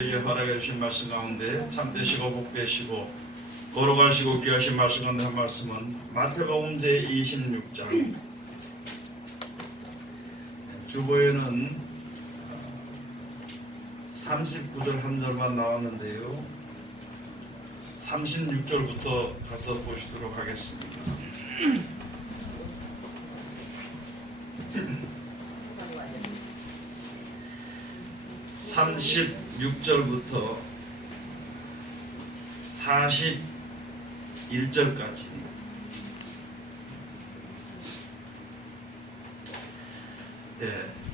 허락해 주신 말씀 가운데 참되시고 복되시고 걸어가시고 귀하신 말씀 가운데 한 말씀은 마태복음 제26장 주보에는 39절 한 절만 나왔는데요, 36절부터 가서 보시도록 하겠습니다. 36절부터 41절까지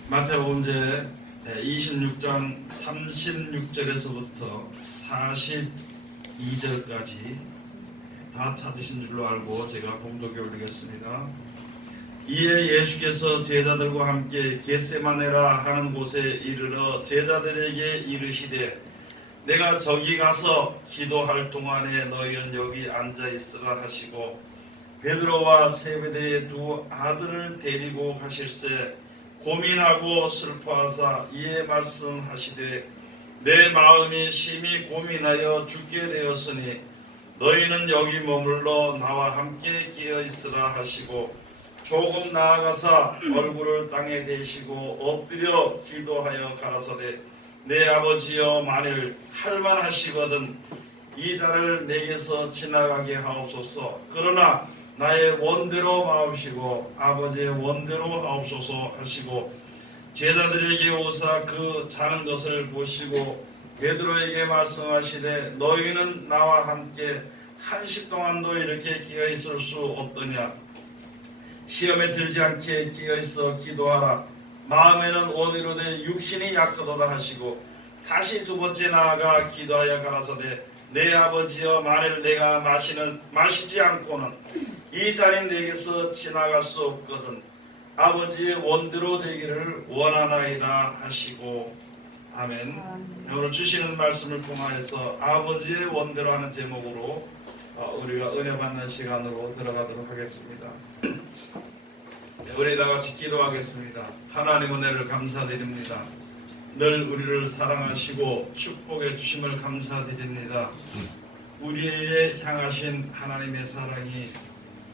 마태복음 제 26장 36절에서부터 42절까지 다 찾으신 줄로 알고 제가 봉독해 올리겠습니다. 이에 예수께서 제자들과 함께 겟세마네라 하는 곳에 이르러 제자들에게 이르시되 내가 저기 가서 기도할 동안에 너희는 여기 앉아 있으라 하시고 베드로와 세베대의 두 아들을 데리고 가실새 고민하고 슬퍼하사 이에 말씀하시되 내 마음이 심히 고민하여 죽게 되었으니 너희는 여기 머물러 나와 함께 기어 있으라 하시고 조금 나아가사 얼굴을 땅에 대시고 엎드려 기도하여 가라사대 내 아버지여 만일 할만하시거든 이 잔을 내게서 지나가게 하옵소서. 그러나 나의 원대로 마옵시고 아버지의 원대로 하옵소서 하시고 제자들에게 오사 그 자는 것을 보시고 베드로에게 말씀하시되 너희는 나와 함께 한시 동안도 이렇게 기어 있을 수 없더냐. 시험에 들지 않게 끼어있어 기도하라. 마음에는 원이로되 육신이 약하도다 하시고 다시 두 번째 나아가 기도하여 가라사대 내 아버지여 만일 내가 마시지 않고는 이 잔이 내게서 지나갈 수 없거든 아버지의 원대로 되기를 원하나이다 하시고 아멘. 오늘 주시는 말씀을 통하여서 아버지의 원대로 하는 제목으로 우리가 은혜 받는 시간으로 들어가도록 하겠습니다. 우리 다 같이 기도하겠습니다. 하나님 은혜를 감사드립니다. 늘 우리를 사랑하시고 축복해 주심을 감사드립니다. 우리에게 향하신 하나님의 사랑이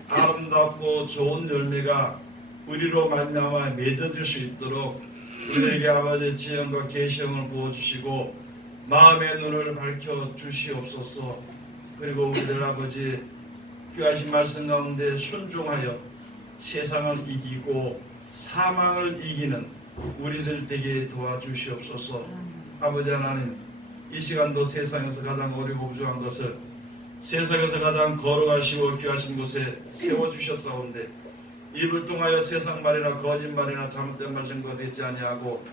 아름답고 좋은 열매가 우리로 말미암아 맺어질 수 있도록 우리들에게 아버지의 지혜와 계시형을 부어주시고 마음의 눈을 밝혀 주시옵소서. 그리고 우리들 아버지 귀하신 말씀 가운데 순종하여 세상을 이기고 사망을 이기는 우리들 되게 도와주시옵소서. 아버지 하나님, 이 시간도 세상에서 가장 어리고 부족한 것을 세상에서 가장 걸어가시고 귀하신 곳에 세워주셨사온데 입을 통하여 세상 말이나 거짓말이나 잘못된 말 증거되지 아니하고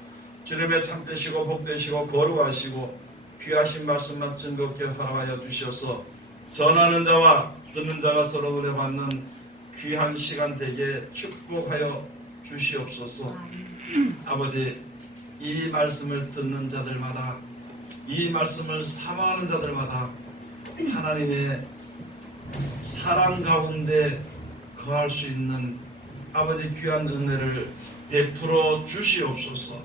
주님의 참되시고 복되시고 거룩하시고 귀하신 말씀만 증거케 허락하여 주셔서 전하는 자와 듣는 자가 서로 은혜 받는 귀한 시간 되게 축복하여 주시옵소서. 아버지, 이 말씀을 듣는 자들마다 이 말씀을 사모하는 자들마다 하나님의 사랑 가운데 거할 수 있는 아버지 귀한 은혜를 베풀어 주시옵소서.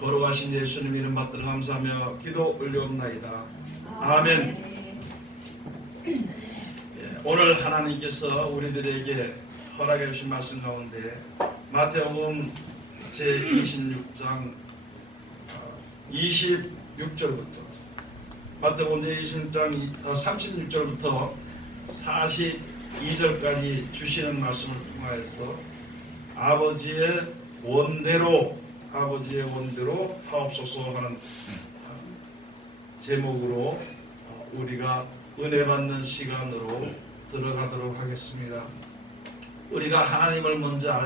걸어가신 예수님 이름 받들어 감사하며 기도 올려옵나이다. 아멘. 오늘 하나님께서 우리들에게 허락해 주신 말씀 가운데 마태복음 제26장 26절부터 마태복음 제26장 36절부터 42절까지 주시는 말씀을 통하여서 아버지의 원대로 하옵소서 하는 제목으로 우리가 은혜 받는 시간으로 들어가도록 하겠습니다. 우리가 하나님을 먼저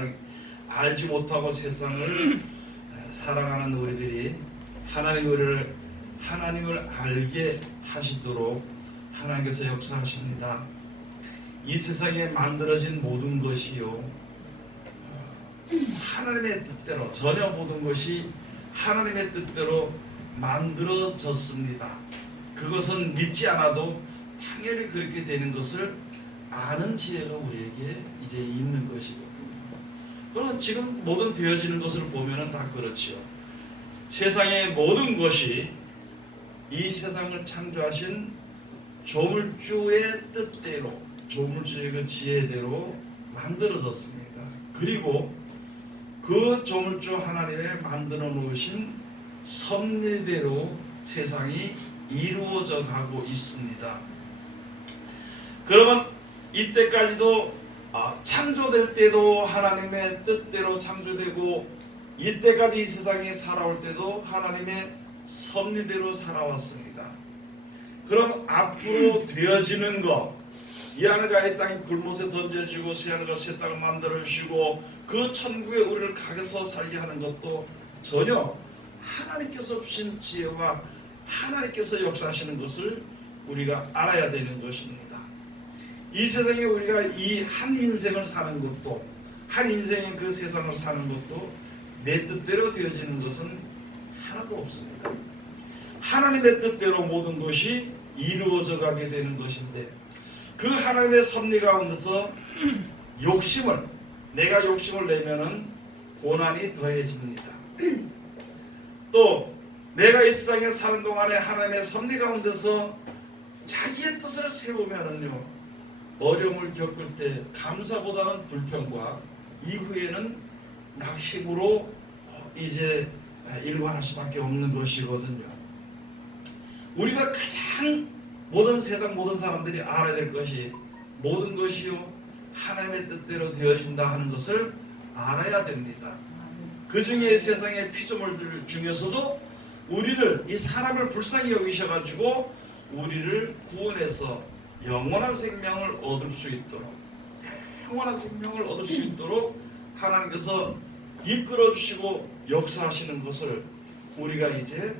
알지 못하고 세상을 살아가는 우리들이 하나님을 알게 하시도록 하나님께서 역사하십니다. 이 세상에 만들어진 모든 것이요 하나님의 뜻대로, 전혀 모든 것이 하나님의 뜻대로 만들어졌습니다. 그것은 믿지 않아도 당연히 그렇게 되는 것을 아는 지혜가 우리에게 이제 있는 것이거든요. 그러면 지금 모든 되어지는 것을 보면 다 그렇지요. 세상의 모든 것이 이 세상을 창조하신 조물주의 뜻대로, 조물주의 그 지혜대로 만들어졌습니다. 그리고 그 조물주 하나님의 만들어 놓으신 섭리대로 세상이 이루어져 가고 있습니다. 그러면 이때까지도 창조될 때도 하나님의 뜻대로 창조되고, 이때까지 이 세상에 살아올 때도 하나님의 섭리대로 살아왔습니다. 그럼 앞으로 되어지는 것, 이 하늘과 이 땅이 불못에 던져지고 새 하늘과 새 땅을 만들어 주시고 그 천국에 우리를 가게서 살게 하는 것도 전혀 하나님께서 주신 지혜와 하나님께서 역사하시는 것을 우리가 알아야 되는 것입니다. 이 세상에 우리가 이 한 인생을 사는 것도, 한 인생의 그 세상을 사는 것도 내 뜻대로 되어지는 것은 하나도 없습니다. 하나님의 뜻대로 모든 것이 이루어져 가게 되는 것인데, 그 하나님의 섭리 가운데서 내가 욕심을 내면은 고난이 더해집니다. 또 내가 이 세상에 사는 동안에 하나님의 섭리 가운데서 자기의 뜻을 세우면은요, 어려움을 겪을 때 감사보다는 불평과 이후에는 낙심으로 이제 일관할 수밖에 없는 것이거든요. 우리가 가장 세상 모든 사람들이 알아야 될 것이, 모든 것이요 하나님의 뜻대로 되어진다 하는 것을 알아야 됩니다. 그 중에 세상의 피조물들 중에서도 우리를, 이 사람을 불쌍히 여기셔가지고 우리를 구원해서 영원한 생명을 얻을 수 있도록 하나님께서 이끌어 주시고 역사하시는 것을 우리가 이제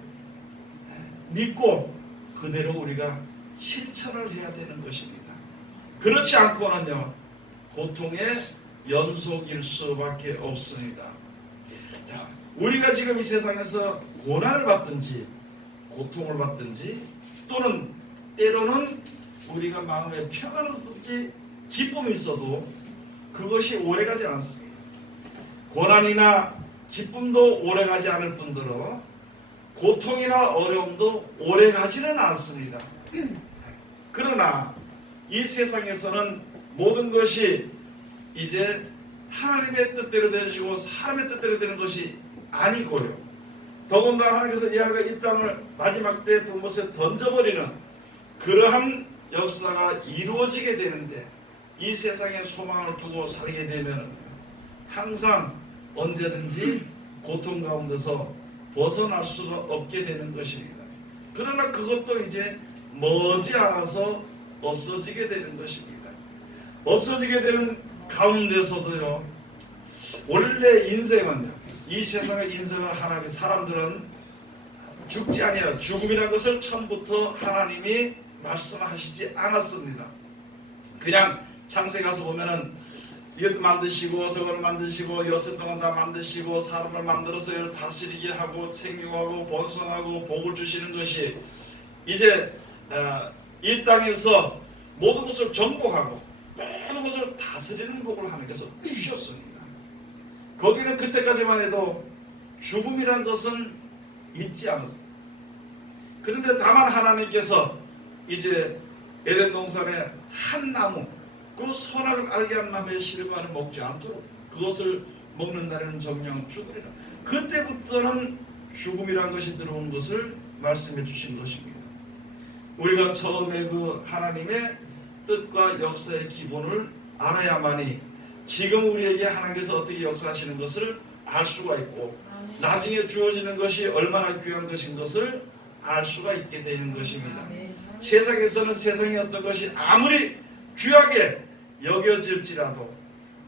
믿고 그대로 우리가 실천을 해야 되는 것입니다. 그렇지 않고는요, 고통의 연속일 수밖에 없습니다. 자, 우리가 지금 이 세상에서 고난을 받든지 고통을 받든지, 또는 때로는 우리가 마음에 평안을 얻든지 기쁨이 있어도 그것이 오래가지 않습니다. 고난이나 기쁨도 오래가지 않을 뿐더러 고통이나 어려움도 오래가지는 않습니다. 그러나 이 세상에서는 모든 것이 이제 하나님의 뜻대로 되어지고 사람의 뜻대로 되는 것이 아니고요, 더군다나 하나님께서 이 땅을 마지막 때 불못에 던져버리는 그러한 역사가 이루어지게 되는데, 이 세상에 소망을 두고 살게 되면 항상 언제든지 고통 가운데서 벗어날 수가 없게 되는 것입니다. 그러나 그것도 이제 머지않아서 없어지게 되는 것입니다. 없어지게 되는 가운데서도요, 원래 인생은요, 이 세상의 인생을 하나님, 사람들은 죽지 아니하라, 죽음이라는 것을 처음부터 하나님이 말씀하시지 않았습니다. 그냥 창세기 가서 보면은 이것도 만드시고 저거를 만드시고 여섯 동안 다 만드시고 사람을 만들어서 이를 다스리게 하고 생육하고 번성하고 복을 주시는 것이 이제 이 땅에서 모든 것을 정복하고 모든 것을 다스리는 복을 하나님께서 주셨습니다. 거기는 그때까지만 해도 죽음이란 것은 있지 않았습니다. 그런데 다만 하나님께서 이제 에덴 동산의 한 나무, 그 선악을 알게 한 나무의 실과를 먹지 않도록, 그것을 먹는 날에는 정령 죽으리라, 그때부터는 죽음이라는 것이 들어온 것을 말씀해 주신 것입니다. 우리가 처음에 그 하나님의 뜻과 역사의 기본을 알아야만이 지금 우리에게 하나님께서 어떻게 역사하시는 것을 알 수가 있고, 나중에 주어지는 것이 얼마나 귀한 것인 것을 알 수가 있게 되는 것입니다. 세상에서는 세상의 어떤 것이 아무리 귀하게 여겨질지라도,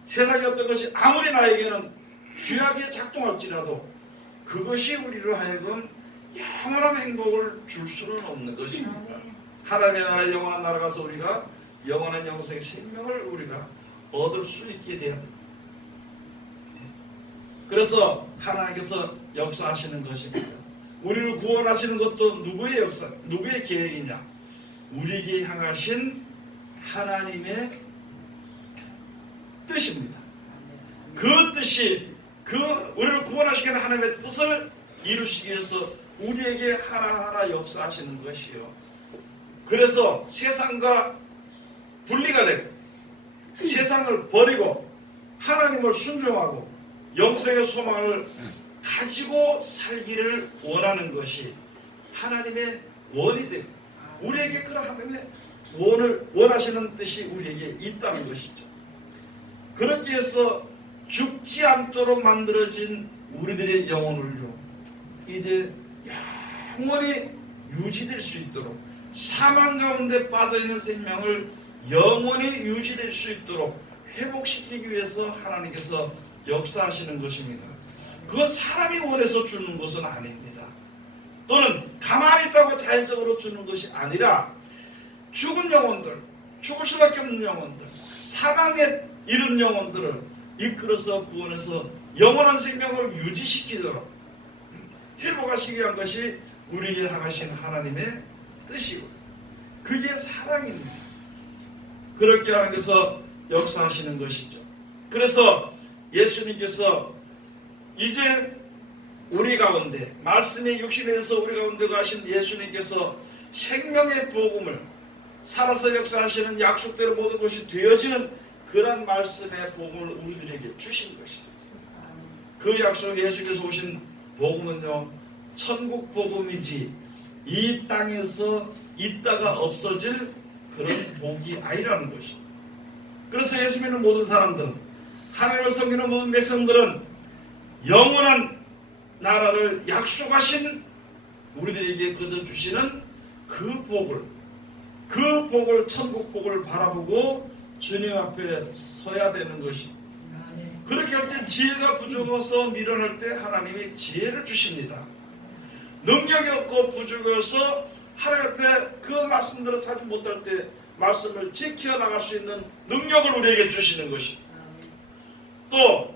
세상의 어떤 것이 아무리 나에게는 귀하게 작동할지라도 그것이 우리로 하여금 영원한 행복을 줄 수는 없는 것입니다. 하나님의 나라, 영원한 나라 가서 우리가 영원한 영생 생명을 우리가 얻을 수 있게 돼야 됩니다. 그래서 하나님께서 역사하시는 것입니다. 우리를 구원하시는 것도 누구의 역사, 누구의 계획이냐? 우리에게 향하신 하나님의 뜻입니다. 그 뜻이, 그 우리를 구원하시기 위한 하나님의 뜻을 이루시기 위해서 우리에게 하나하나 역사하시는 것이요. 그래서 세상과 분리가 되고 세상을 버리고 하나님을 순종하고 영생의 소망을 가지고 살기를 원하는 것이 하나님의 원이 되고 우리에게 그런 하나님의 원하시는 뜻이 우리에게 있다는 것이죠. 그렇게 해서 죽지 않도록 만들어진 우리들의 영혼을요, 이제 영원히 유지될 수 있도록, 사망 가운데 빠져있는 생명을 영원히 유지될 수 있도록 회복시키기 위해서 하나님께서 역사하시는 것입니다. 그건 사람이 원해서 주는 것은 아닙니다. 또는 가만히 있다고 자연적으로 주는 것이 아니라 죽은 영혼들, 죽을 수밖에 없는 영혼들, 사망에 이른 영혼들을 이끌어서 구원해서 영원한 생명을 유지시키도록 회복하시기 위한 것이 우리에게 향하신 하나님의 뜻이고, 그게 사랑입니다. 그렇게 하나님께서 역사하시는 것이죠. 그래서 예수님께서 이제 우리 가운데, 말씀이 육신에 대해서 우리 가운데 가신 예수님께서 생명의 복음을 살아서 역사하시는 약속대로 모든 것이 되어지는 그런 말씀의 복음을 우리들에게 주신 것이죠. 그 약속, 예수께서 오신 복음은요, 천국 복음이지 이 땅에서 있다가 없어질 그런 복이 아니라는 것이죠. 그래서 예수 믿는 모든 사람들은, 하나님을 섬기는 모든 백성들은 영원한 나라를 약속하신 우리들에게 거둬주시는 그 복을, 천국 복을 바라보고 주님 앞에 서야 되는 것입니다. 그렇게 할 때 지혜가 부족해서 미련할 때 하나님이 지혜를 주십니다. 능력이 없고 부족해서 하나님 앞에 그 말씀대로 살지 못할 때 말씀을 지켜나갈 수 있는 능력을 우리에게 주시는 것입니다. 또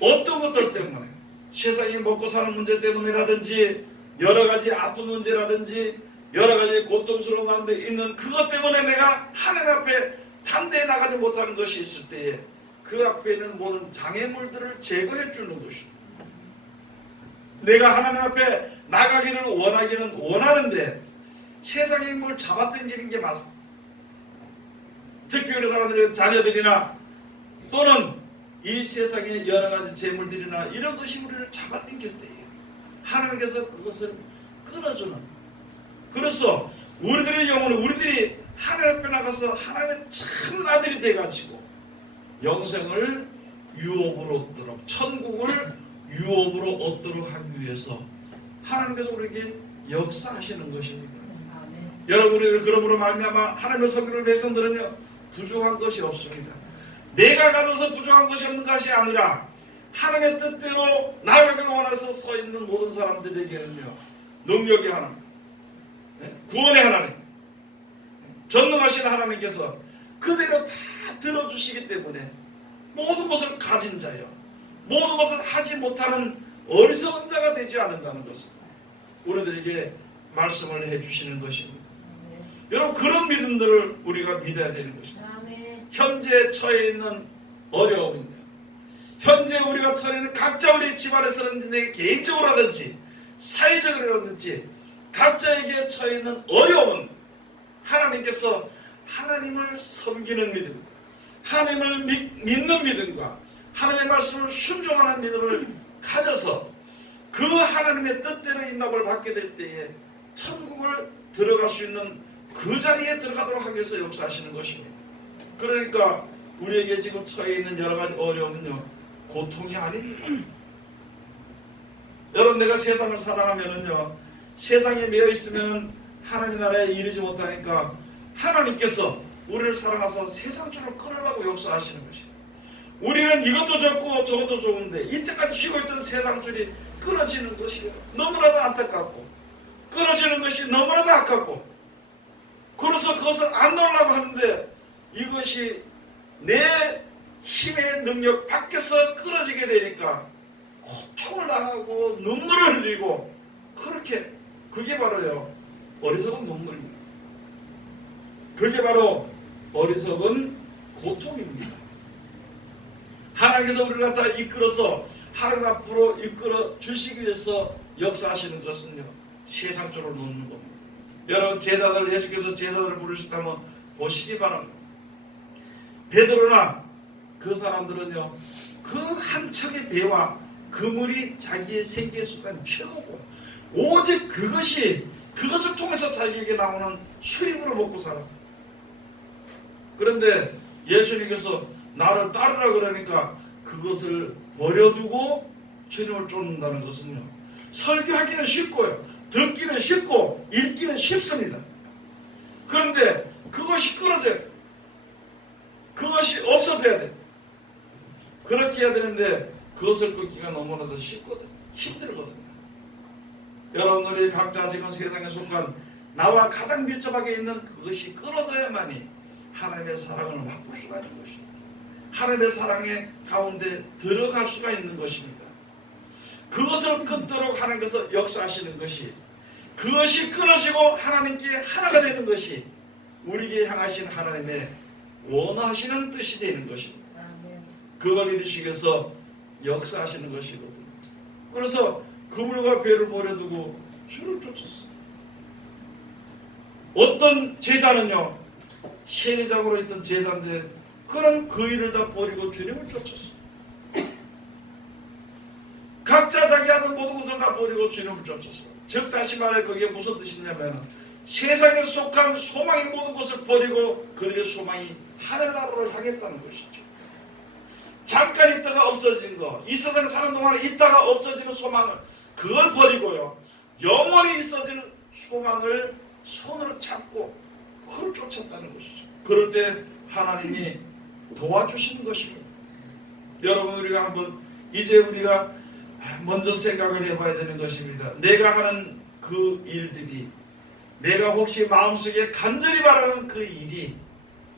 어떤 것들 때문에, 세상이 먹고 사는 문제 때문이라든지 여러 가지 아픈 문제라든지 여러 가지 고통스러운 가운데 있는 그것 때문에 내가 하나님 앞에 담대히 나가지 못하는 것이 있을 때에 그 앞에 있는 모든 장애물들을 제거해 주는 것입니다. 내가 하나님 앞에 나가기를 원하기는 원하는데 세상의 뭘 잡아당기는 게 맞습니다. 특별히 사람들의 자녀들이나 또는 이 세상의 여러 가지 재물들이나 이런 것이 우리를 잡아당길 때예요. 하나님께서 그것을 끊어주는. 그래서 우리들의 영혼을, 우리들이 하나님 앞에 나가서 하나님의 참 아들이 돼가지고 영생을 유업으로 얻도록, 천국을 유업으로 얻도록 하기 위해서 하나님께서 우리에게 역사하시는 것입니다. 여러분, 우리들 그러므로 말미암아 하나님을 섬기는 백성들은요, 부족한 것이 없습니다. 내가 가져서 부족한 것이 없는 것이 아니라 하나님의 뜻대로 나아가기를 원해서 서 있는 모든 사람들에게는요, 능력의 하나님, 구원의 하나님, 전능하신 하나님께서 그대로 다 들어주시기 때문에 모든 것을 가진 자요, 모든 것을 하지 못하는 어리석은 자가 되지 않는다는 것을 우리들에게 말씀을 해주시는 것입니다. 여러분, 그런 믿음들을 우리가 믿어야 되는 것입니다. 현재 처해 있는 어려움입니다. 현재 우리가 처해 있는 각자 우리 집안에서는 내 개인적으로 하든지 사회적으로 하든지 각자에게 처해 있는 어려움은 하나님께서 하나님을 섬기는 믿음, 하나님을 믿는 믿음과 하나님의 말씀을 순종하는 믿음을 가져서 그 하나님의 뜻대로 인도를 받게 될 때에 천국을 들어갈 수 있는 그 자리에 들어가도록 하기 위해서 역사하시는 것입니다. 그러니까 우리에게 지금 처해 있는 여러 가지 어려움은요, 고통이 아닙니다. 여러분, 내가 세상을 사랑하면은요, 세상에 매여 있으면 하나님 나라에 이르지 못하니까 하나님께서 우리를 사랑하셔서 세상 줄을 끊으려고 역사하시는 것이에요. 우리는 이것도 좋고 저것도 좋은데 이때까지 쉬고 있던 세상 줄이 끊어지는 것이에요. 너무나도 안타깝고 끊어지는 것이 너무나도 아깝고, 그래서 그것을 안 놓으려고 하는데 이것이 내 힘의 능력 밖에서 끊어지게 되니까 고통을 당하고 눈물을 흘리고, 그렇게, 그게 바로요, 어리석은 눈물입니다. 그게 바로 어리석은 고통입니다. 하나님께서 우리를 갖다 이끌어서 하나님 앞으로 이끌어 주시기 위해서 역사하시는 것은요, 세상 쪽으로 놓는 겁니다. 여러분 제자들 예수께서 제자들을 부르셨다면 보시기 바랍니다. 베드로나 그 사람들은요 그 한 척의 배와 그물이 자기의 생계 수단 최고고 오직 그것을 통해서 자기에게 나오는 수입으로 먹고 살았어요. 그런데 예수님께서 나를 따르라 그러니까 그것을 버려두고 주님을 쫓는다는 것은요 설교하기는 쉽고요 듣기는 쉽고 읽기는 쉽습니다. 그런데 그것이 끊어져요. 그것이 없어져야 돼요. 그렇게 해야 되는데 그것을 끊기가 너무나도 쉽거든요. 힘들거든요. 여러분들이 각자 지금 세상에 속한 나와 가장 밀접하게 있는 그것이 끊어져야만이 하나님의 사랑을 맛볼 수가 있는 것입니다. 하나님의 사랑의 가운데 들어갈 수가 있는 것입니다. 그것을 끊도록 하나님께서 역사하시는 것이 그것이 끊어지고 하나님께 하나가 되는 것이 우리에게 향하신 하나님의 원하시는 뜻이 되는 것입니다. 그걸 이루시기 위해서 역사하시는 것이거든요. 그래서 그물과 배를 버려두고 주를 쫓았어요. 어떤 제자는요 세리장으로 있던 제자인데 그런 그 일을 다 버리고 주님을 쫓았어요. 각자 자기 하던 모든 것을 다 버리고 주님을 쫓았어요. 즉 다시 말해 그게 무슨 뜻이냐면 세상에 속한 소망의 모든 것을 버리고 그들의 소망이 하늘나라로 향했다는 것이죠. 잠깐 있다가 없어진 거, 이 세상에 사는 동안에 있다가 없어지는 소망을 그걸 버리고요 영원히 있어지는 소망을 손으로 잡고 그걸 쫓았다는 것이죠. 그럴 때 하나님이 도와주시는 것입니다. 여러분 우리가 한번 이제 우리가 먼저 생각을 해봐야 되는 것입니다. 내가 하는 그 일들이 내가 혹시 마음속에 간절히 바라는 그 일이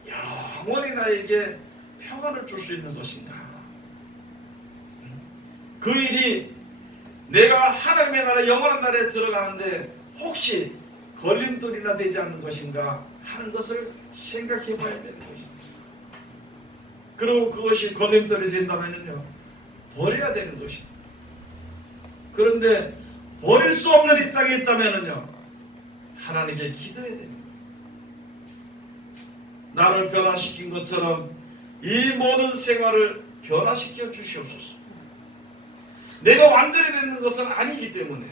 영원히 나에게 평안을 줄 수 있는 것인가? 그 일이 내가 하나님의 나라 영원한 나라에 들어가는데 혹시 걸림돌이나 되지 않는 것인가 하는 것을 생각해 봐야 되는 것입니다. 그리고 그것이 걸림돌이 된다면요 버려야 되는 것입니다. 그런데 버릴 수 없는 이 땅에 있다면요 하나님께 기도해야 됩니다. 나를 변화시킨 것처럼 이 모든 생활을 변화시켜 주시옵소서. 내가 완전히 되는 것은 아니기 때문에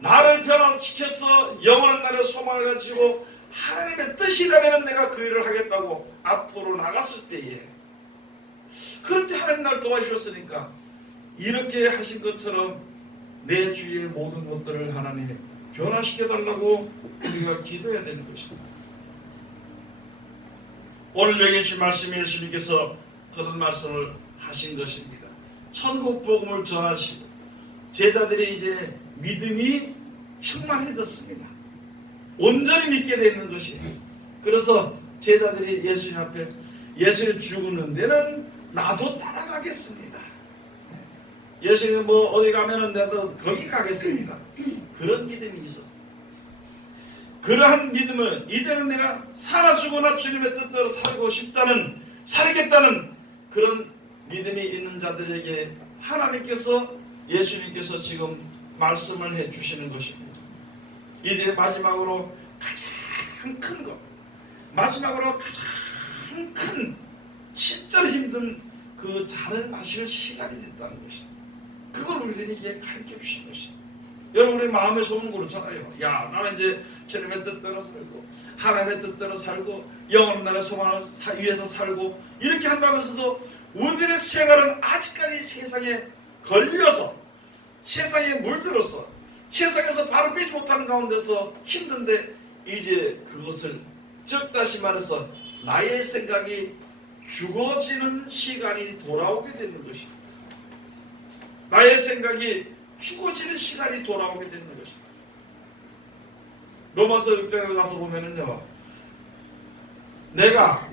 나를 변화시켜서 영원한 나라의 소망을 가지고 하나님의 뜻이라면 내가 그 일을 하겠다고 앞으로 나갔을 때에 그럴 때 하나님 나를 도와주셨으니까 이렇게 하신 것처럼 내 주위의 모든 것들을 하나님이 변화시켜달라고 우리가 기도해야 되는 것입니다. 오늘 여기 주신 말씀에 예수님께서 그런 말씀을 하신 것입니다. 천국 복음을 전하시고 제자들이 이제 믿음이 충만해졌습니다. 온전히 믿게 되는 것이에요. 그래서 제자들이 예수님 앞에 예수님 죽는 데는 나도 따라가겠습니다. 예수님 뭐 어디 가면은 나도 거기 가겠습니다. 그런 믿음이 있어. 그러한 믿음을 이제는 내가 살아 죽거나 주님의 뜻대로 살고 싶다는 살겠다는 그런 믿음이 있는 자들에게 하나님께서 예수님께서 지금 말씀을 해주시는 것입니다. 이제 마지막으로 가장 큰 것, 마지막으로 가장 큰 진짜 힘든 그 잔을 마실 시간이 됐다는 것입니다. 그걸 우리들에게 가르쳐 주신 것입니다. 여러분 우리 마음의 소문 그렇잖아요. 야 나는 이제 주님의 뜻대로 살고 하나님의 뜻대로 살고 영원한 나라의 소망을 위해서 살고 이렇게 한다면서도 우리들의 생활은 아직까지 세상에 걸려서 세상에 물들어서 세상에서 바로 빼지 못하는 가운데서 힘든데 이제 그것을 즉 다시 말해서 나의 생각이 죽어지는 시간이 돌아오게 되는 것입니다. 나의 생각이 죽어지는 시간이 돌아오게 되는 것입니다. 로마서 6장에 가서 보면은요, 내가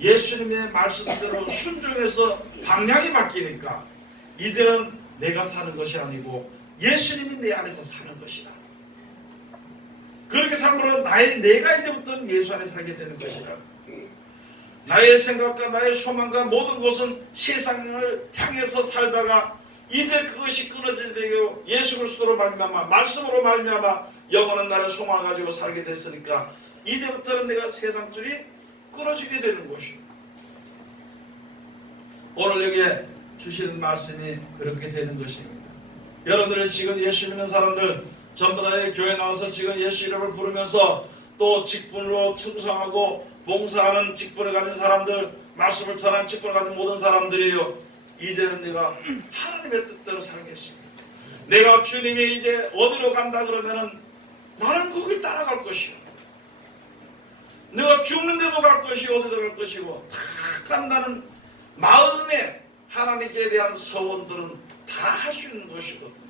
예수님의 말씀대로 순종해서 방향이 바뀌니까 이제는 내가 사는 것이 아니고 예수님이 내 안에서 사는 것이다. 그렇게 삶으로 내가 이제부터는 예수 안에 살게 되는 것이다. 나의 생각과 나의 소망과 모든 것은 세상을 향해서 살다가 이제 그것이 끊어질 때요 예수 그리스도로 말미암아 말씀으로 말미암아 영원한 나를 소망을 가지고 살게 됐으니까 이제부터는 내가 세상 줄이 끊어지게 되는 것이요. 오늘 여기에 주시는 말씀이 그렇게 되는 것입니다. 여러분들이 지금 예수 믿는 사람들 전부 다 교회 나와서 지금 예수 이름을 부르면서 또 직분으로 충성하고 봉사하는 직분을 가진 사람들, 말씀을 전하는 직분을 가진 모든 사람들이요, 이제는 내가 하나님의 뜻대로 살겠습니다. 내가 주님이 이제 어디로 간다 그러면은 나는 거길 따라갈 것이요, 내가 죽는데도 갈 것이요 어디로 갈 것이고 다 간다는 마음에 하나님께 대한 서원들은 다 할 수 있는 것이거든요.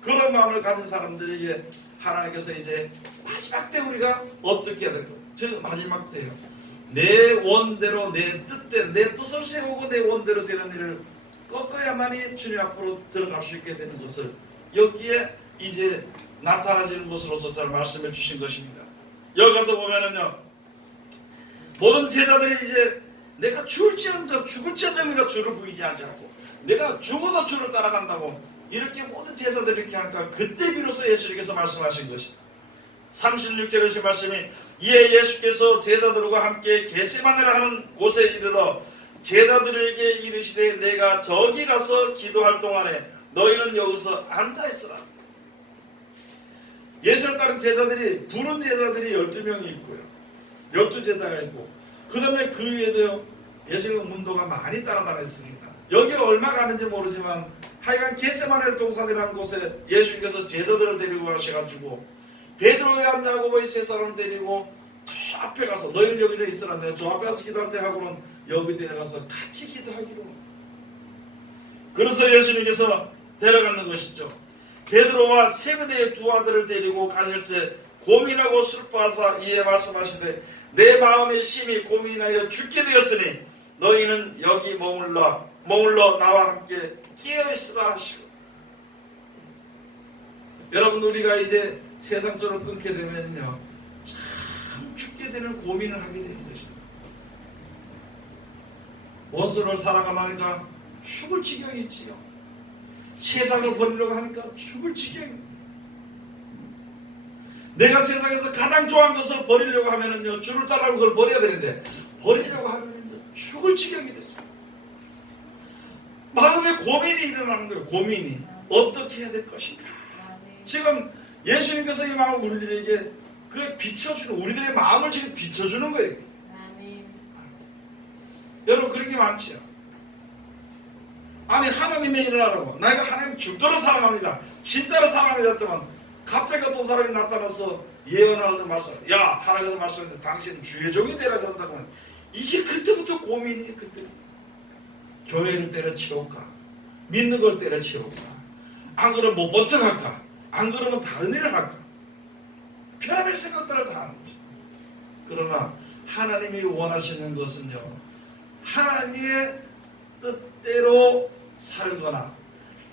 그런 마음을 가진 사람들에게 하나님께서 이제 마지막 때 우리가 어떻게 해야 될까? 즉 마지막 때요, 내 원대로 내 뜻대로 내 뜻을 세우고 내 원대로 되는 일을 꺾어야만이 주님 앞으로 들어갈 수 있게 되는 것을 여기에 이제 나타나지는 것으로서 말씀해 주신 것입니다. 여기 가서 보면은요, 모든 제자들이 이제 내가 죽을지언정 내가 주를 보이지 않고 내가 죽어도 주를 따라간다고 이렇게 모든 제자들이 이렇게 하니까 그때 비로소 예수님께서 말씀하신 것이 36절에 주신 말씀이, 이에 예수께서 제자들과 함께 겟세마네라 하는 곳에 이르러 제자들에게 이르시되 내가 저기 가서 기도할 동안에 너희는 여기서 앉아있으라. 예수를 따른 제자들이, 부른 제자들이 12명이 있고요, 12제자가 있고, 그 다음에 그 위에도요 예수님의 문도가 많이 따라다녔습니다. 여기 얼마 가는지 모르지만 하여간 겟세마네 동산이라는 곳에 예수님께서 제자들을 데리고 가셔가지고 베드로, 요한, 야고보의 세 사람을 데리고 저 앞에 가서 너희는 여기서 있으라, 내가 저 앞에 가서 기도할 때 하고는 여기 데려가서 같이 기도하기로. 그래서 예수님께서 데려가는 것이죠. 베드로와 세베대의 두 아들을 데리고 가실새 고민하고 슬퍼하사 이에 말씀하시되 내 마음의 심히 고민하여 죽게 되었으니 너희는 여기 머물러 나와 함께 깨어있으라 하시고. 여러분, 우리가 이제 세상적으로 끊게 되면요 참 죽게 되는 고민을 하게 되는 것입니다. 원수를 사랑하니까 죽을 지경이지요. 세상을 버리려고 하니까 죽을 지경입니다. 내가 세상에서 가장 좋아하는 것을 버리려고 하면은요 주를 따라가고 그걸 버려야 되는데 버리려고 하면은요 죽을 지경이 됐어요. 마음에 고민이 일어나는 거예요. 고민이 어떻게 해야 될 것인가. 지금 예수님께서 이 마음을 우리들에게 그 비춰주는, 우리들의 마음을 지금 비춰주는 거예요. 여러분, 그런 게 많지요. 아니, 하나님의 일을 하라고 내가 하나님 죽도록 사랑합니다, 진짜로 사랑합니다 했더만 갑자기 어떤 사람이 나타나서 예언하는 말씀, 야 하나님께서 말씀하는데 당신 주의 종이 되라 한다고 하면 이게 그때부터 고민이. 그때부터 교회를 때려치울까, 믿는 걸 때려치울까, 안 그러면 못 본 척 할까, 안 그러면 다른 일을 할까, 별의별 생각들을 다 하는 거죠. 그러나 하나님이 원하시는 것은요, 하나님의 뜻대로 살거나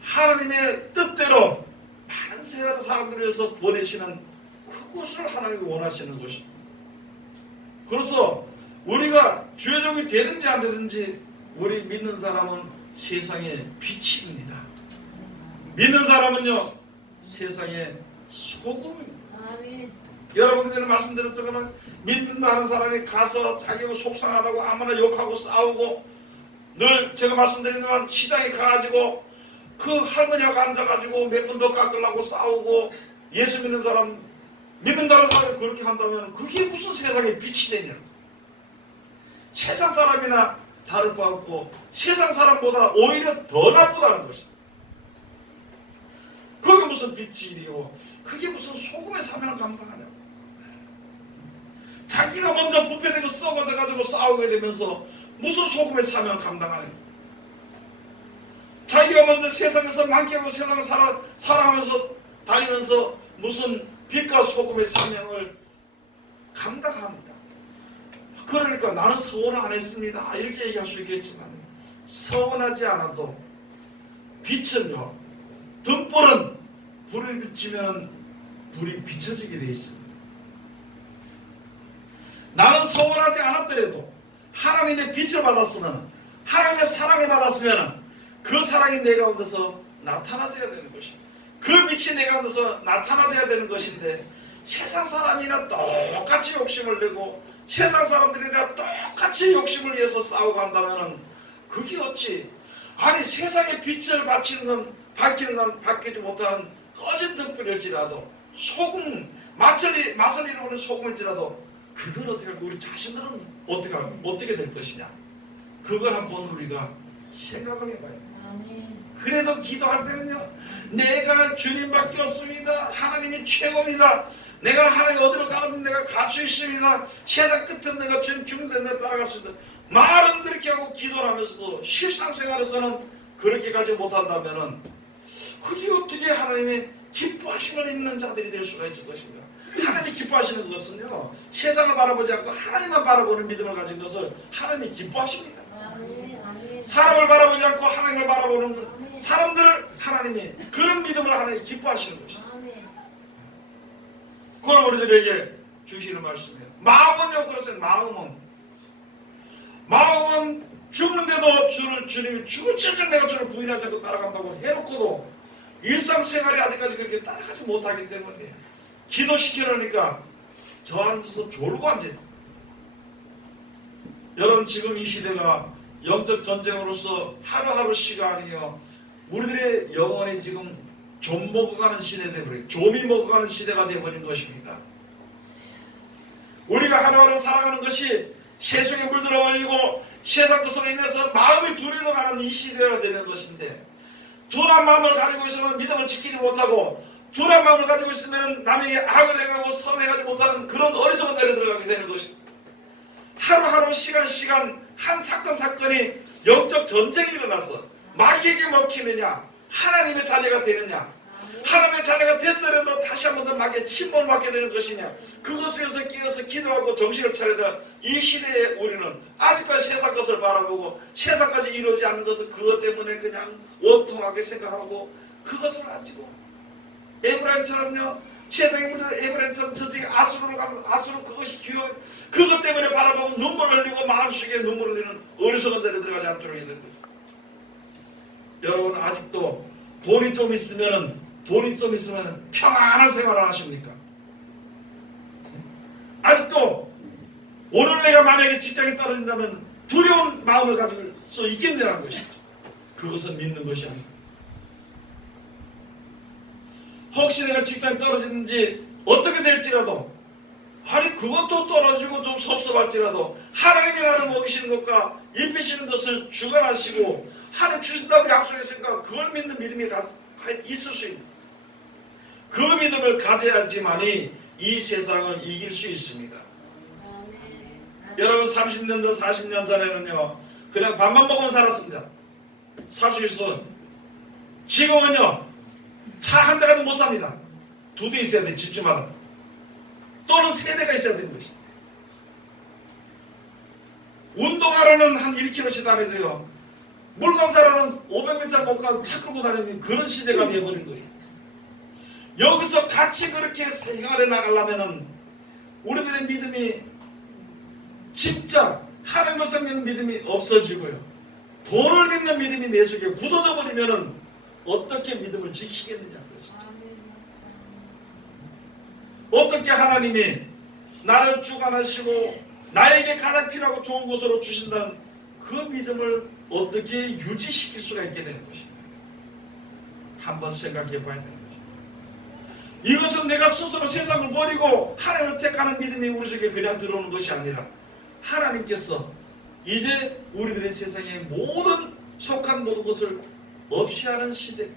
하나님의 뜻대로 많은 사람들을 위해서 보내시는 그것을 하나님이 원하시는 것입니다. 그래서 우리가 주의 종이 되든지 안 되든지 우리 믿는 사람은 세상의 빛입니다. 믿는 사람은요 세상의 소금입니다. 여러분들은 말씀드렸지만 믿는다 하는 사람이 가서 자기가 속상하다고 아무나 욕하고 싸우고, 늘 제가 말씀드리지만 시장에 가가지고 그 할머니하고 앉아가지고 몇 분 더 깎으려고 싸우고, 예수 믿는 사람, 믿는다는 사람이 그렇게 한다면 그게 무슨 세상의 빛이 되냐. 세상 사람이나 다를 바 없고 세상 사람보다 오히려 더 나쁘다는 것이다. 그게 무슨 빛이리요, 그게 무슨 소금의 사명을 감당하냐. 자기가 먼저 부패되고 썩어져가지고 싸우게 되면서 무슨 소금의 사명을 감당하냐. 자기가 먼저 세상에서 만끽하고 세상을 살아가면서 다니면서 무슨 빛과 소금의 사명을 감당합니다. 그러니까 나는 서원 안 했습니다 이렇게 얘기할 수 있겠지만, 서원하지 않아도 빛은요, 등불은 불을 비치면 불이 비춰지게 되어 있습니다. 나는 서원하지 않았더라도 하나님의 빛을 받았으면, 하나님의 사랑을 받았으면 그 사랑이 내 가운데서 나타나져야 되는 것이. 그 빛이 내 가운데서 나타나져야 되는 것인데 세상 사람이나 똑같이 욕심을 내고 세상 사람들이나 똑같이 욕심을 위해서 싸우고 한다면 그게 어찌 아니 세상의 빛을 밝히는 건 밝히지 못하는 꺼진 등불일지라도 소금 맛을 이루는 소금일지라도 그걸 어떻게 하고 우리 자신들은 어떻게 될 것이냐 그걸 한번 우리가 생각을 해봐요. 그래도 기도할 때는요 내가 주님밖에 없습니다. 하나님이 최고입니다. 내가 하나님 어디로 가든 내가 갈 수 있습니다. 세상 끝은 내가 주님 죽는데 내가 따라갈 수 있다. 말은 그렇게 하고 기도를 하면서도 실상생활에서는 그렇게 가지 못한다면 그게 어떻게 하나님의 기뻐하심을 입는 자들이 될 수가 있을 것인가. 하나님이 기뻐하시는 것은요 세상을 바라보지 않고 하나님만 바라보는 믿음을 가진 것을 하나님이 기뻐하십니다. 사람을 바라보지 않고 하나님을 바라보는 사람들을 하나님이 그런 믿음을 하나님이 기뻐하시는 것입니다. 그걸 우리들에게 주시는 말씀이에요. 마음은요 그렇습니다. 마음은 죽는데도 주님이 죽을 지경 내가 주를 부인하지 않고 따라간다고 해놓고도 일상생활이 아직까지 그렇게 따라가지 못하기 때문에 기도시켜놓으니까 저 앉아서 졸고 앉아있어요. 여러분 지금 이 시대가 영적 전쟁으로서 하루하루 시간이요 우리들의 영혼이 지금 좀 먹어가는 시대 되어버린 좀이 먹어가는 시대가 되어버린 것입니다. 우리가 하루하루 살아가는 것이 세속에 물들어버리고 세상 것으로 인해서 마음이 두려워가는 이 시대가 되는 것인데 둔한 마음을 가지고 있으면 믿음을 지키지 못하고 둔한 마음을 가지고 있으면 남에게 악을 행하고 선을 행하지 못하는 그런 어리석은 자리에 들어가게 되는 것입니다. 하루하루 시간 한 사건이 영적 전쟁이 일어나서 마귀에게 먹히느냐 하나님의 자녀가 되느냐 하나님의 자녀가 됐더라도 다시 한 번 더 마귀의 침범을 받게 되는 것이냐 그것을 위해서 끼어서 기도하고 정신을 차려야 될 이 시대에 우리는 아직까지 세상 것을 바라보고 세상까지 이루어지지 않는 것을 그것 때문에 그냥 원통하게 생각하고 그것을 가지고 에브라임처럼요 세상의 문제를 에브라임처럼 저쪽에 아수르로 가면 아수르 그것이 귀여워 그것 때문에 바라보고 눈물을 흘리고 마음속에 눈물을 흘리는 어리석은 자리에 들어가지 않도록 해야 되는 거죠. 여러분 아직도 돈이 좀 있으면 평안한 생활을 하십니까? 아직도 오늘 내가 만약에 직장이 떨어진다면 두려운 마음을 가지고 서 있겠느냐는 것이죠. 그것은 믿는 것이 아니고 혹시 내가 직장이 떨어지는지 어떻게 될지라도 아니 그것도 떨어지고 좀 섭섭할지라도 하나님이 나를 먹이시는 것과 입히시는 것을 주관하시고 하나님 주신다고 약속했으니까 그걸 믿는 믿음이 있을 수 있는 그 믿음을 가져야지만이 이 세상을 이길 수 있습니다. 여러분 30년 전 40년 전에는요 그냥 밥만 먹으면 살았습니다. 살 수 있어. 지금은요 차 한 대가도 못 삽니다. 2대 있어야 돼 집집마다. 또는 3대가 있어야 되는 것이. 운동하러는 한 1km씩 다니고요. 물건 사러는 500m 못 가고 차 끌고 다니는 그런 시대가 되어버린 거예요. 여기서 같이 그렇게 생활해 나가려면은 우리들의 믿음이 진짜 하나님을 섬기는 믿음이 없어지고요. 돈을 믿는 믿음이 내 속에 굳어져 버리면은 어떻게 믿음을 지키겠느냐 그것이죠. 어떻게 하나님이 나를 주관하시고 나에게 가장 필요하고 좋은 곳으로 주신다는 그 믿음을 어떻게 유지시킬 수가 있게 되는 것입니다. 한번 생각해 봐야 되는 것입니다. 이것은 내가 스스로 세상을 버리고 하나님을 택하는 믿음이 우리 속에 그냥 들어오는 것이 아니라 하나님께서 이제 우리들의 세상의 모든 속한 모든 것을 없이 하는 시대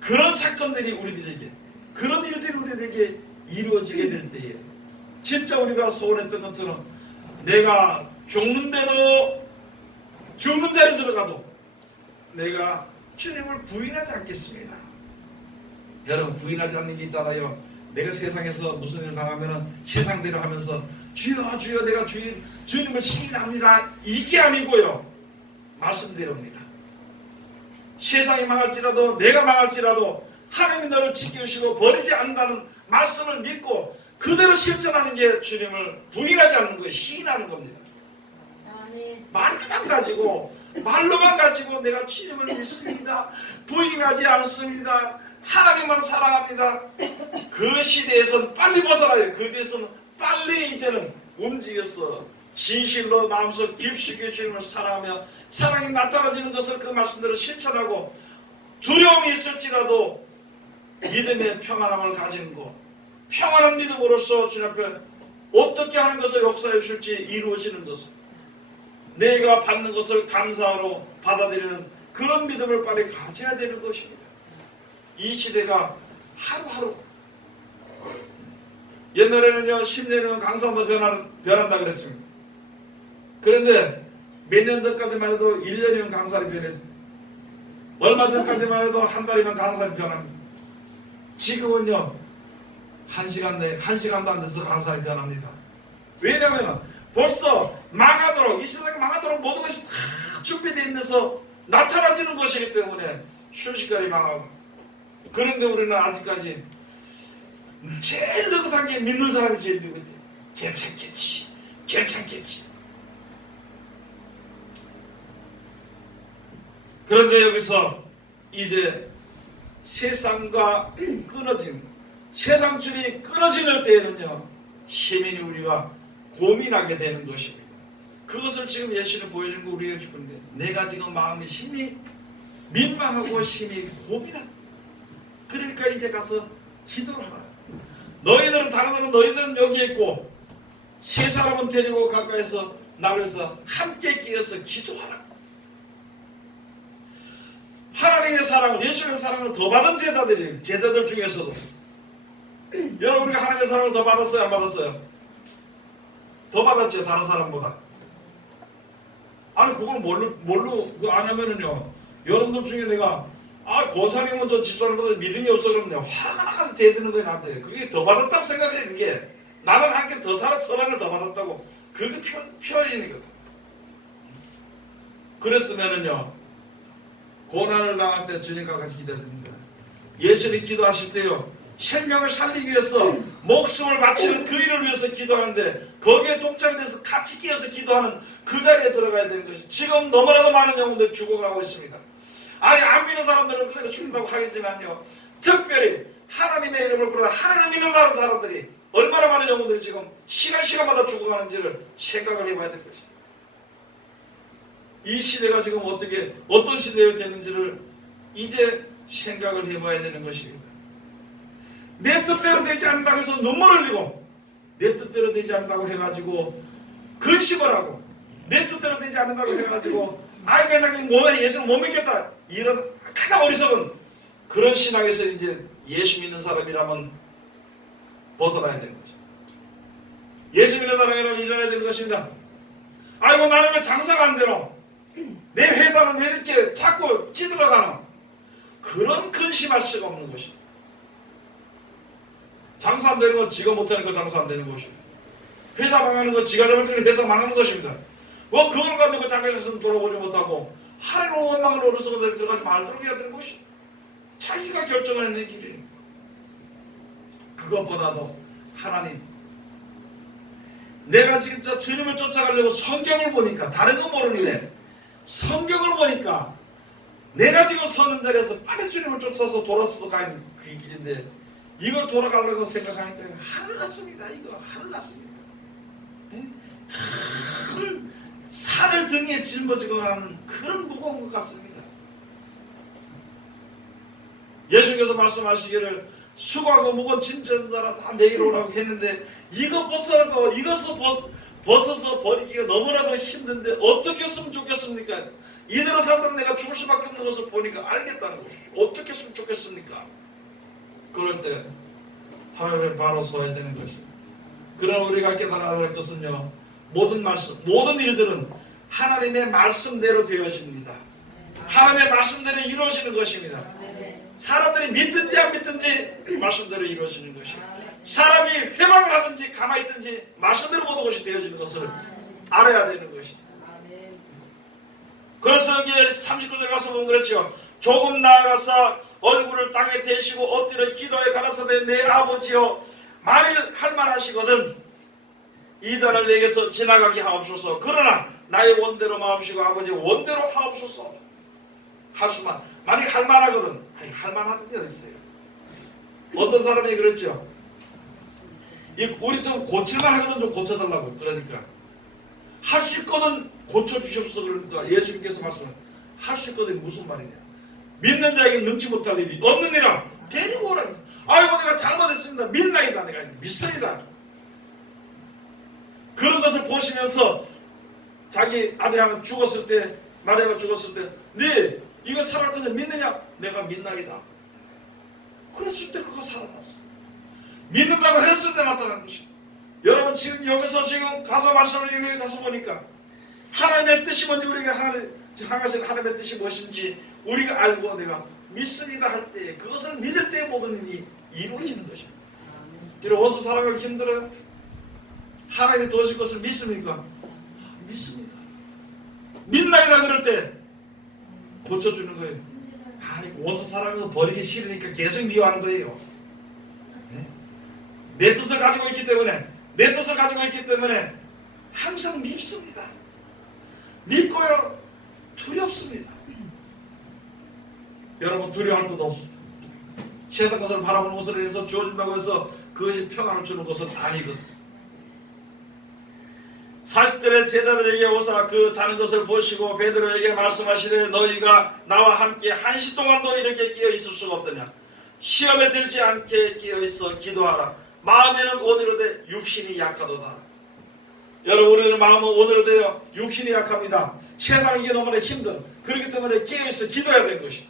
그런 사건들이 우리들에게 그런 일들이 우리들에게 이루어지게 될 때에 진짜 우리가 소원했던 것처럼 내가 죽는데도 죽는 자리에 들어가도 내가 주님을 부인하지 않겠습니다. 여러분 부인하지 않는 게 있잖아요. 내가 세상에서 무슨 일을 당하면 세상대로 하면서 주여 주여 내가 주님을 시인합니다. 이게 아니고요. 말씀대로입니다. 세상이 망할지라도 내가 망할지라도 하나님이 너를 지키시고 버리지 않는다는 말씀을 믿고 그대로 실천하는 게 주님을 부인하지 않는 거예요. 시인하는 겁니다. 말만 가지고 말로만 가지고 내가 주님을 믿습니다, 부인하지 않습니다, 하나님만 사랑합니다, 그 시대에선 빨리 벗어나야 돼. 그 뒤에서는 빨리 이제는 움직여서 진실로 마음속 깊숙이 주님을 사랑하며 사랑이 나타나지는 것을 그 말씀대로 실천하고 두려움이 있을지라도 믿음의 평안함을 가지는 것, 평안한 믿음으로써 주님 앞에 어떻게 하는 것을 역사해 주실지 이루어지는 것을, 내가 받는 것을 감사로 받아들이는 그런 믿음을 빨리 가져야 되는 것입니다. 이 시대가 하루하루, 옛날에는요 10년이면 강사도 변한다 그랬습니다. 그런데 몇 년 전까지만 해도 1년이면 강사를 변했어요. 얼마 전까지만 해도 한 달이면 강사를 변합니다. 지금은요 1시간도 안 돼서 강사를 변합니다. 왜냐하면 벌써 망하도록, 이 세상이 망하도록 모든 것이 다 준비되어 있면서 나타나지는 것이기 때문에 순식간에 망하고, 그런데 우리는 아직까지 제일 느긋한 게 믿는 사람이 제일 느긋해. 괜찮겠지, 괜찮겠지. 그런데 여기서 이제 세상과 끊어짐, 세상줄이 끊어질 때에는요 시민이 우리가 고민하게 되는 것입니다. 그것을 지금 예수는 보여준 거 우리에게 줄 건데, 내가 지금 마음이 심히 민망하고 심히 고민하고, 그러니까 이제 가서 기도를 하라. 너희들은 다른 사람, 너희들은 여기에 있고 세 사람은 데리고 가까이서 나를 함께 끼어서 기도하라. 하나님의 사랑을, 예수님의 사랑을 더 받은 제자들 중에서도 여러분, 우리가 하나님의 사랑을 더 받았어요, 안 받았어요? 더 받았죠, 다른 사람보다. 아니 그걸 뭘로 아냐면은요, 여러분들 중에 내가 고3이면 저 집사람보다 믿음이 없어 그러면 화가 나가서 대드는 거예요, 나한테. 그게 더 받았다고 생각해. 그게 나는 함께 더 사랑을 더 받았다고, 그게 표현이거든. 그랬으면은요 고난을 당할 때 주님과 같이 기도드립니다. 예수님 기도하실 때요 생명을 살리기 위해서 목숨을 바치는 그 일을 위해서 기도하는데, 거기에 동참돼서 같이 끼어서 기도하는 그 자리에 들어가야 되는 것이, 지금 너무나도 많은 영혼들이 죽어가고 있습니다. 아니 안 믿는 사람들은 그대로 죽는다고 하겠지만요, 특별히 하나님의 이름을 부르다 하나님을 믿는 사람들이 얼마나 많은 영혼들이 지금 시간마다 죽어가는지를 생각을 해봐야 될 것입니다. 이 시대가 지금 어떤 시대가 되는지를 이제 생각을 해봐야 되는 것입니다. 내 뜻대로 되지 않는다고 해서 눈물을 흘리고, 내 뜻대로 되지 않는다고 해가지고 근심을 하고, 내 뜻대로 되지 않는다고 해가지고 그냥 예수는 못 믿겠다, 이런 가장 어리석은 그런 신앙에서 이제 예수 믿는 사람이라면 벗어나야 되는 거죠. 예수 믿는 사람이라면 일어나야 되는 것입니다. 나는 왜 장사가 안 되노? 내 회사는 왜 이렇게 자꾸 찌들어가노? 그런 근심할 수가 없는 것입니다. 장사 안 되는 건 지가 못하니까 장사 안 되는 것입니다. 회사 망하는 건 지가 잘못하면 회사 망하는 것입니다. 그걸 가지고 장사에서는 돌아보지 못하고 하나님 원망을 얻어서 들어가지 말도록 해야 되는 것이 자기가 결정하는 길이니까. 그것보다도 하나님, 내가 진짜 주님을 쫓아가려고 성경을 보니까, 다른 건 모르는데 성경을 보니까 내가 지금 서는 자리에서 빨리 주님을 쫓아서 돌아서 가는 그 길인데, 이걸 돌아가려고 생각하니까 하늘 같습니다. 이거 하늘 같습니다. 큰 산을 등에 짊어지고 가는 그런 무거운 것 같습니다. 예수님께서 말씀하시기를 수고하고 무거운 짐진 자라 다 내게로 오라고 했는데, 이것을 벗어서 버리기가 너무나도 힘든데 어떻게 했으면 좋겠습니까? 이대로 살다 내가 죽을 수밖에 없는 것을 보니까 알겠다는 것이죠. 어떻게 했으면 좋겠습니까? 그럴 때 하나님의 바로 서야 되는 것입니다. 그러나 우리가 깨달아야 할 것은요, 모든 일들은 하나님의 말씀대로 되어집니다. 하나님의 말씀대로 이루어지는 것입니다. 사람들이 믿든지 안 믿든지 말씀대로 이루어지는 것입니다. 사람이 회방을 하든지 가만히 있든지 말씀대로 모든 것이 되어지는 것을 알아야 되는 것입니다. 그래서 여기 39절 가서 보면 그렇죠. 조금 나아가서 얼굴을 땅에 대시고 엎드려 기도에 가라사대, 내 아버지여, 만일 할만하시거든 이 잔을 내게서 지나가게 하옵소서. 그러나 나의 원대로 마옵시고 아버지 원대로 하옵소서 할 수만 만약 할 만하거든 아니 할 만하던 게 어딨어요. 어떤 사람이 그랬죠. 우리 좀 고칠만 하거든 좀 고쳐달라고. 그러니까 할 수 있거든 고쳐주시옵소서. 그러니까 예수님께서 말씀을 할 수 있거든 무슨 말이냐. 믿는 자에게 능치 못할 일이 없느니라. 데리고 오라니. 아이고 내가 잘못했습니다. 믿나이다. 내가 믿습니다. 그런 것을 보시면서 자기 아들이 하나 죽었을 때 마리아가 죽었을 때 네 이거 살아날 것을 믿느냐? 내가 믿나이다. 그랬을 때 그거 살아났어. 믿는다고 했을 때 나타난 것이. 여러분 지금 여기서 지금 가서 말씀을 여기 가서 보니까 하나님의 뜻이 뭔지 우리가 항하신 하나님의 뜻이 무엇인지 우리가 알고 내가 믿습니다 할 때 그것을 믿을 때 모든 일이 이루어지는 것입니다. 그리고 원수 살아가기 힘들어요? 하나님이 도우실 것을 믿습니까? 믿습니다. 믿나이다 그럴 때 고쳐주는 거예요. 원수 살아가서 버리기 싫으니까 계속 미워하는 거예요. 내 뜻을 가지고 있기 때문에 항상 밉습니다. 밉고요 두렵습니다. 여러분 두려워할 것도 없습니다. 세상 것을 바라보는 것으로 해서 주어진다고 해서 그것이 평안을 주는 것은 아니거든. 40절에 제자들에게 오사 그 자는 것을 보시고 베드로에게 말씀하시되 너희가 나와 함께 한시 동안도 이렇게 끼어 있을 수가 없더냐. 시험에 들지 않게 끼어 있어 기도하라. 마음에는 오늘로되 육신이 약하도다. 여러분 우리는 마음은 오늘로되어 육신이 약합니다. 세상이 이게 너무나 힘들어. 그렇기 때문에 끼어 있어 기도해야 되는 것이.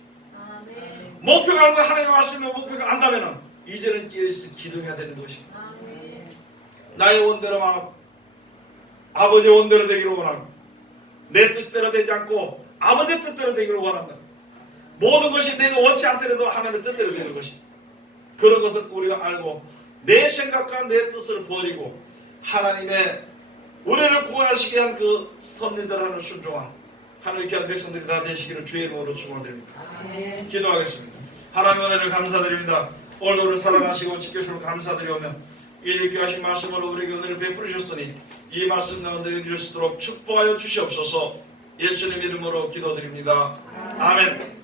목표가 안 돼. 하나님의 말씀에 목표가 안다면 이제는 끼어 있어 기도해야 되는 것입니다. 나의 원대로 마음 아버지의 원대로 되기를 원합니다. 내 뜻대로 되지 않고 아버지의 뜻대로 되기를 원합니다. 모든 것이 내가 원치 않더라도 하나님의 뜻대로 되는 것이. 그런 것을 우리가 알고 내 생각과 내 뜻을 버리고 하나님의 우리를 구원하시게 한 그 섭리대로 하는 순종한 하나님의 귀한 백성들이 다 되시기를 주의 이름으로 축원드립니다. 기도하겠습니다. 하나님 은혜를 감사드립니다. 오늘도 우리를 사랑하시고 지켜주시고 감사드리오며 이 귀하신 말씀으로 우리에게 은혜를 베풀으셨으니 이 말씀 가운데 이룰 수 있도록 축복하여 주시옵소서. 예수님 이름으로 기도드립니다. 아멘.